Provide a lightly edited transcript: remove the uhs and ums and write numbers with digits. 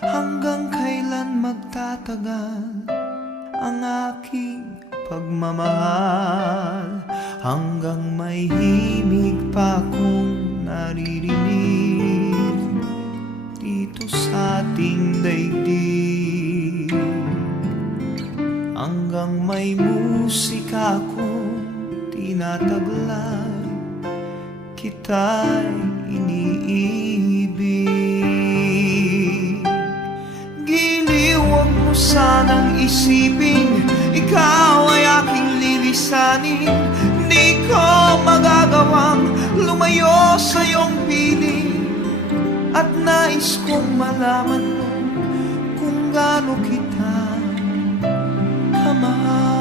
Hanggang kailan magtatagal ang aking pagmamahal? Hanggang may himig pa akong naririnig dito sa ating daigdig. Hanggang may musika akong tinataglay, kita'y iniibig. Giliw, huwag mo sanang isipin ikaw ay aking lilisanin. Di ko magagawang lumayo sa iyong piling, at nais kong malaman mo kung gaano kita kamahal.